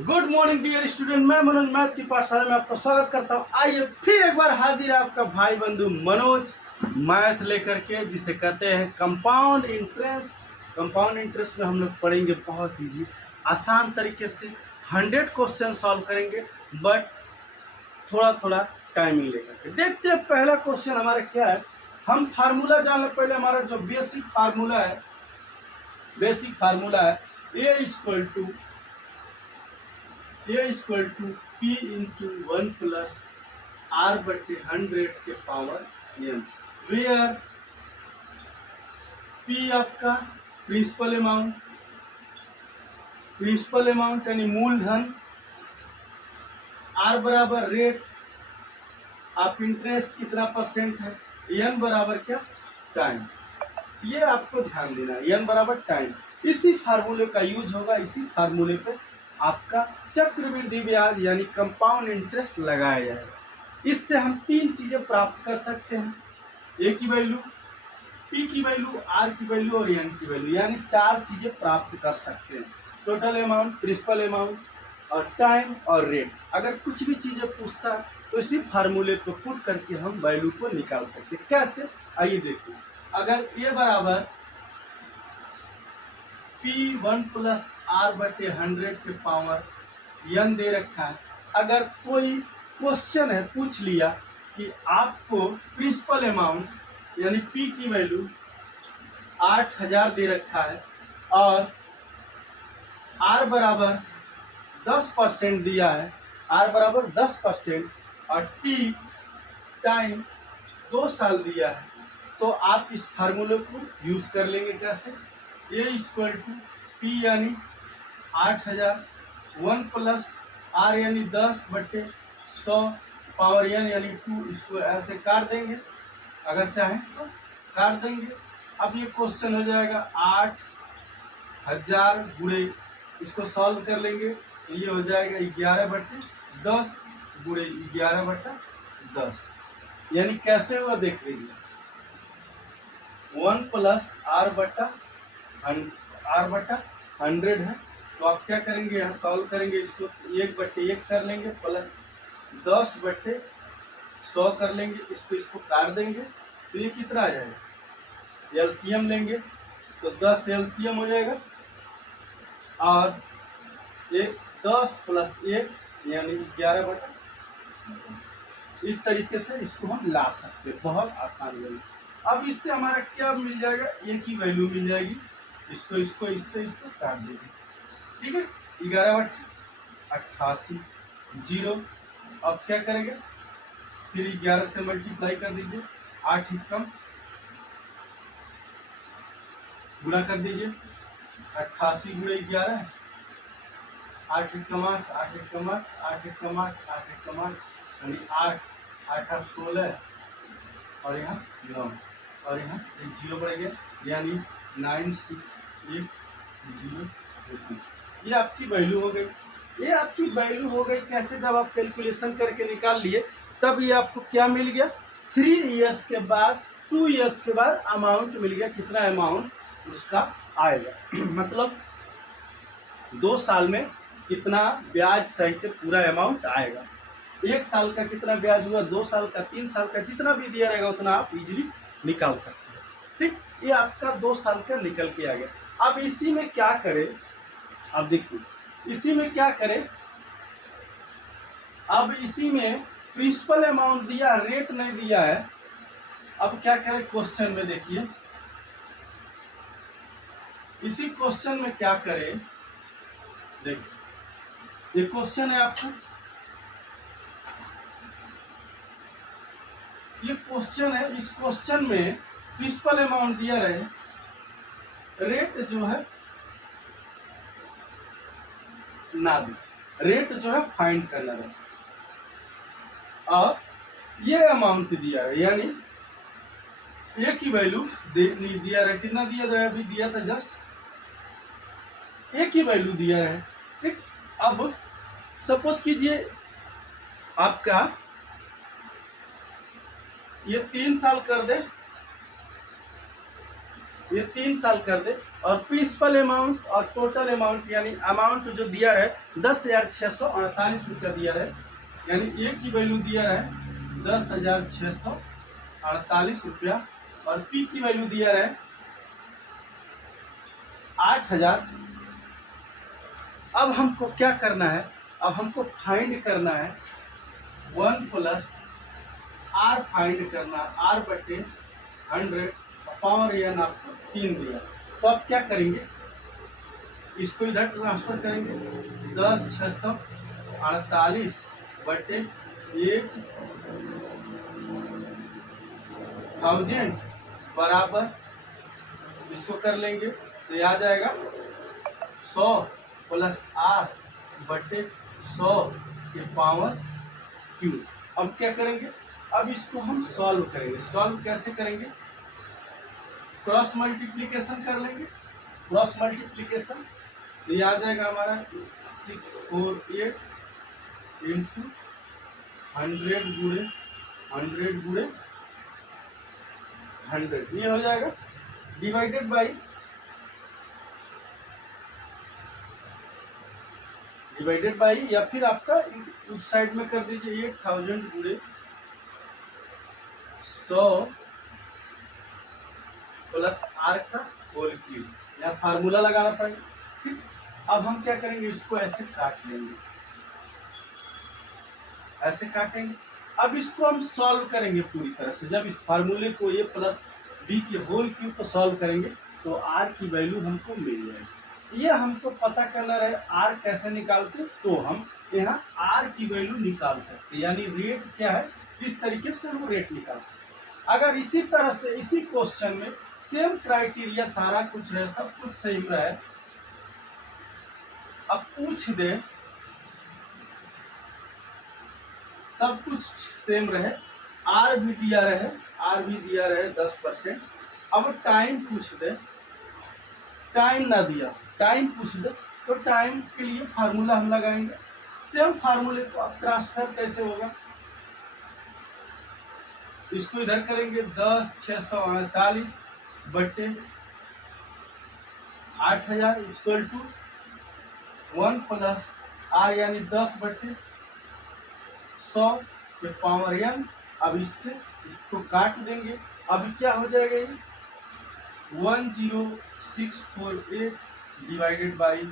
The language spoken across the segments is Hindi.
Good morning dear student. मैं मनोज मैथ की पाठशाला में आपका स्वागत करता हूँ। आइए फिर एक बार हाजिर है आपका भाई बंधु मनोज मैथ लेकर के, जिसे कहते हैं कंपाउंड इंटरेस्ट। कंपाउंड इंटरेस्ट में हम लोग पढ़ेंगे बहुत ईजी आसान तरीके से 100 क्वेश्चन सॉल्व करेंगे, बट थोड़ा थोड़ा टाइमिंग लेकर के। देखते हैं पहला क्वेश्चन हमारा क्या है। हम फार्मूला जान लें पहले। हमारा जो बेसिक फार्मूला है A equal to P into 1 plus R बटे 100 के पावर एन, वेयर पी आपका प्रिंसिपल अमाउंट यानी मूलधन, आर बराबर रेट ऑफ इंटरेस्ट कितना परसेंट है, एन बराबर क्या टाइम। ये आपको ध्यान देना है, एन बराबर टाइम। इसी फार्मूले का यूज होगा, इसी फार्मूले पे आपका चक्रवृद्धि ब्याज यानी कंपाउंड इंटरेस्ट लगाया जाएगा। इससे हम तीन चीजें प्राप्त कर सकते हैं, ए की वैल्यू, पी की वैल्यू, आर की वैल्यू और एन की वैल्यू, यानी चार चीजें प्राप्त कर सकते हैं। टोटल अमाउंट, प्रिंसिपल अमाउंट और टाइम और रेट। अगर कुछ भी चीजें पूछता है तो इसी फार्मूले को पुट करके हम वैल्यू को निकाल सकते हैं। कैसे, आइए देखिए। अगर ए बराबर P1 प्लस आर बटे 100 के पावर एन दे रखा है। अगर कोई क्वेश्चन है, पूछ लिया कि आपको प्रिंसिपल अमाउंट यानी P की वैल्यू 8000 दे रखा है और आर बराबर 10% दिया है, आर बराबर 10% और टी टाइम 2 साल दिया है, तो आप इस फार्मूले को यूज कर लेंगे। कैसे, ए इक्वल टू पी यानी 8000, 1 प्लस आर यानी 10 बटे 100 पावर एन यानी 2, इसको ऐसे काट देंगे, अगर चाहें तो काट देंगे। अब ये क्वेश्चन हो जाएगा 8000 गुणे, इसको सॉल्व कर लेंगे तो ये हो जाएगा 11 बटे 10 गुणे 11 बटा 10, यानी कैसे हुआ देख लीजिए। 1 प्लस आर बटा 100 है, तो आप क्या करेंगे, यहाँ सॉल्व करेंगे, इसको 1 बटे 1 कर लेंगे प्लस 10 बटे 100 कर लेंगे, इसको काट देंगे तो ये कितना आ जाएगा। एलसीएम लेंगे तो 10 एलसीएम हो जाएगा और ये 10 प्लस 1 यानी 11 बटा 10। इस तरीके से इसको हम ला सकते हैं, बहुत आसान है। अब इससे हमारा क्या मिल जाएगा, ए की वैल्यू मिल जाएगी, इसको इससे काट देंगे, ठीक है। 11 बटे 88 जीरो। अब क्या करेंगे, फिर 11 से मल्टीप्लाई कर दीजिए, 8 कम गुणा कर दीजिए, 88 गुणे 11, 8 कम 8, 8 कम 8, 8 कम 8, 8 कम 8 यानी 8, 8 8 16 और यहाँ 9 और यहाँ एक जीरो बढ़ गया, यानी 968 ये आपकी वैल्यू हो गई। ये आपकी वैल्यू हो गई कैसे, जब आप कैलकुलेशन करके निकाल लिए तब ये आपको क्या मिल गया, 3 इयर्स के बाद, 2 इयर्स के बाद अमाउंट मिल गया। कितना अमाउंट उसका आएगा मतलब 2 साल में कितना ब्याज सहित पूरा अमाउंट आएगा। 1 साल का कितना ब्याज हुआ, 2 साल का, 3 साल का, जितना भी दिया रहेगा उतना आप इजीली निकाल सकते हैं। ठीक, ये आपका 2 साल का निकल के आ गया। अब इसी में क्या करें, अब देखिए इसी में क्या करें, अब इसी में प्रिंसिपल अमाउंट दिया, रेट नहीं दिया है। अब क्या करें, क्वेश्चन में देखिए, इसी क्वेश्चन में क्या करें, देखिए ये क्वेश्चन है आपका, ये क्वेश्चन है। इस क्वेश्चन में प्रिंसिपल अमाउंट दिया रहे, रेट जो है ना दे, रेट जो है फाइंड करना है और ये अमाउंट दिया है, यानी ए की वैल्यू नहीं दिया रहा, कितना दिया रहा, अभी दिया था जस्ट ए की वैल्यू दिया है। ठीक, अब सपोज कीजिए आपका ये 3 साल कर दे, ये 3 साल कर दे, और प्रिंसिपल अमाउंट और टोटल अमाउंट यानी अमाउंट जो दिया है 10,648 रुपया दिया है, यानी ए की वैल्यू दिया है 10,648 रुपया, और पी की वैल्यू दिया है 8,000। अब हमको क्या करना है, अब हमको फाइंड करना है 1 प्लस आर फाइंड करना, आर बटे 100 पावर एन आपको 3 दिया। तो अब क्या करेंगे, इसको इधर ट्रांसफर करेंगे, 10,648 बटे 1,000 बराबर इसको कर लेंगे तो ये आ जाएगा 100 प्लस आर बटे 100 के पावर क्यू। अब क्या करेंगे, अब इसको हम सॉल्व करेंगे। सॉल्व कैसे करेंगे, क्रॉस मल्टीप्लिकेशन कर लेंगे। क्रॉस मल्टीप्लिकेशन तो ये आ जाएगा हमारा 648 इंटू 100 गुणे 100 गुणे 100, ये हो जाएगा डिवाइडेड बाई या फिर आपका उस साइड में कर दीजिए 8,000 गुणे 100 प्लस आर का होल क्यूब, या फार्मूला लगाना पड़ेगा। ठीक, अब हम क्या करेंगे, इसको ऐसे काट लेंगे, ऐसे काटेंगे। अब इसको हम सॉल्व करेंगे पूरी तरह से। जब इस फार्मूले को ए प्लस बी के होल क्यूब को सॉल्व करेंगे तो आर की वैल्यू हमको मिल जाएगी। ये हमको पता करना रहे आर कैसे निकालते, तो हम यहाँ आर की वैल्यू निकाल सकते, यानी रेट क्या है, इस तरीके से हम रेट निकाल सकते। अगर इसी तरह से इसी क्वेश्चन में सेम क्राइटेरिया सारा कुछ है, सब कुछ सेम है, अब पूछ दे सब कुछ सेम रहे, आर भी दिया रहे 10%। अब टाइम पूछ दे, टाइम ना दिया, टाइम पूछ दे, तो टाइम के लिए फार्मूला हम लगाएंगे। सेम फार्मूले को अब ट्रांसफर कैसे होगा, इसको इधर करेंगे 10,648 बटे 8,000 इक्वल टू 1 प्लस आर यानी 10 बटे 100 के पावर एन। अब इससे इसको काट देंगे, अब क्या हो जाएगा, ये 10648 डिवाइडेड बाई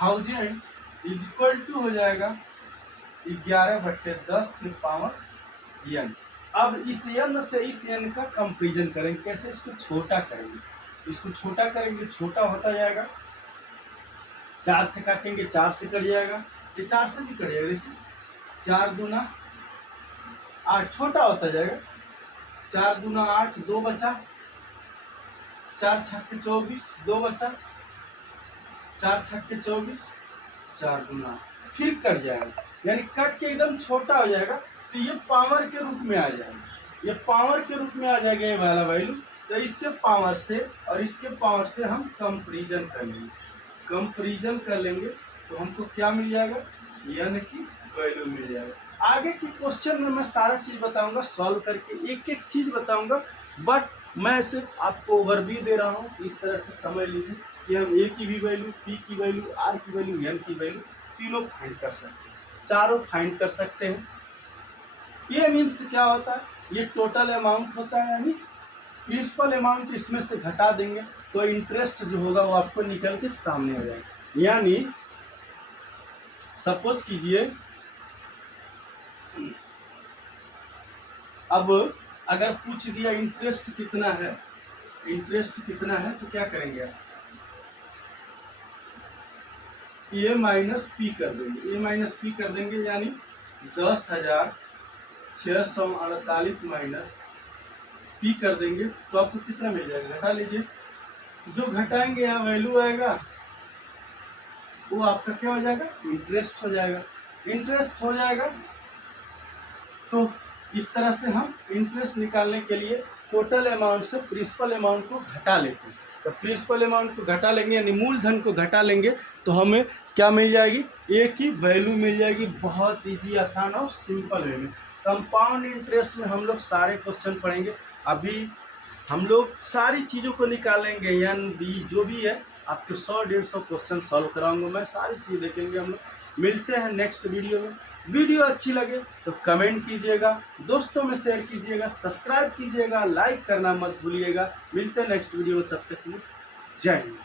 8,000 इक्वल टू हो जाएगा 11 बटे 10 के पावर एन। अब इस एन से इस एन का कंपेरिजन करेंगे, कैसे, इसको छोटा करेंगे, इसको छोटा करेंगे, छोटा होता जाएगा, 4 से काटेंगे 4 से कट जाएगा, ये 4 से भी कट जाएगा, देखिए 4 दूना 8 छोटा होता जाएगा, 4 दूना 8 2 बचा, 4 छक्के 24 2 बचा, 4 छक्के 24 4 दूना, फिर कट जाएगा, यानी कट के एकदम छोटा हो जाएगा, तो ये पावर के रूप में आ जाएगा, ये पावर के रूप में आ जाएगा ये वाला वैल्यू। तो इसके पावर से और इसके पावर से हम कंपेरिजन कर लेंगे, कंपेरिजन कर लेंगे तो हमको क्या मिल जाएगा, यानी कि वैल्यू मिल जाएगा। आगे के क्वेश्चन में मैं सारा चीज़ बताऊंगा, सॉल्व करके एक एक चीज़ बताऊंगा, बट मैं सिर्फ आपको ओवरव्यू दे रहा हूँ। इस तरह से समझ लीजिए कि हम ए की भी वैल्यू, पी की वैल्यू, आर की वैल्यू, एन की वैल्यू तीनों फाइंड कर सकते हैं, चारों फाइंड कर सकते हैं। ये मीन्स क्या होता है, ये टोटल अमाउंट होता है, यानी प्रिंसिपल अमाउंट इसमें से घटा देंगे तो इंटरेस्ट जो होगा वो आपको निकल के सामने आ जाएगा। यानी सपोज कीजिए, अब अगर पूछ दिया इंटरेस्ट कितना है, इंटरेस्ट कितना है, तो क्या करेंगे आप, ए माइनस पी कर देंगे, ए माइनस पी कर देंगे, यानी 10,648 माइनस पी कर देंगे तो आपको कितना मिल जाएगा, घटा लीजिए, जो घटाएंगे यहाँ वैल्यू आएगा, वो आपका क्या हो जाएगा, इंटरेस्ट हो जाएगा, इंटरेस्ट हो जाएगा। तो इस तरह से हम इंटरेस्ट निकालने के लिए टोटल अमाउंट से प्रिंसिपल अमाउंट को घटा लेते हैं। तो प्रिंसिपल अमाउंट को घटा लेंगे, यानी मूलधन को घटा लेंगे, तो हमें क्या मिल जाएगी, ए की वैल्यू मिल जाएगी। बहुत इजी, आसान और सिंपल वे में। कंपाउंड इंटरेस्ट में हम लोग सारे क्वेश्चन पढ़ेंगे। अभी हम लोग सारी चीज़ों को निकालेंगे, एन बी जो भी है, आपके 100-150 क्वेश्चन सॉल्व कराऊंगा मैं, सारी चीज़ देखेंगे हम लोग। मिलते हैं नेक्स्ट वीडियो में। वीडियो अच्छी लगे तो कमेंट कीजिएगा, दोस्तों में शेयर कीजिएगा, सब्सक्राइब कीजिएगा, लाइक करना मत भूलिएगा। मिलते हैं नेक्स्ट वीडियो में, तब तक के लिए जय हिंद।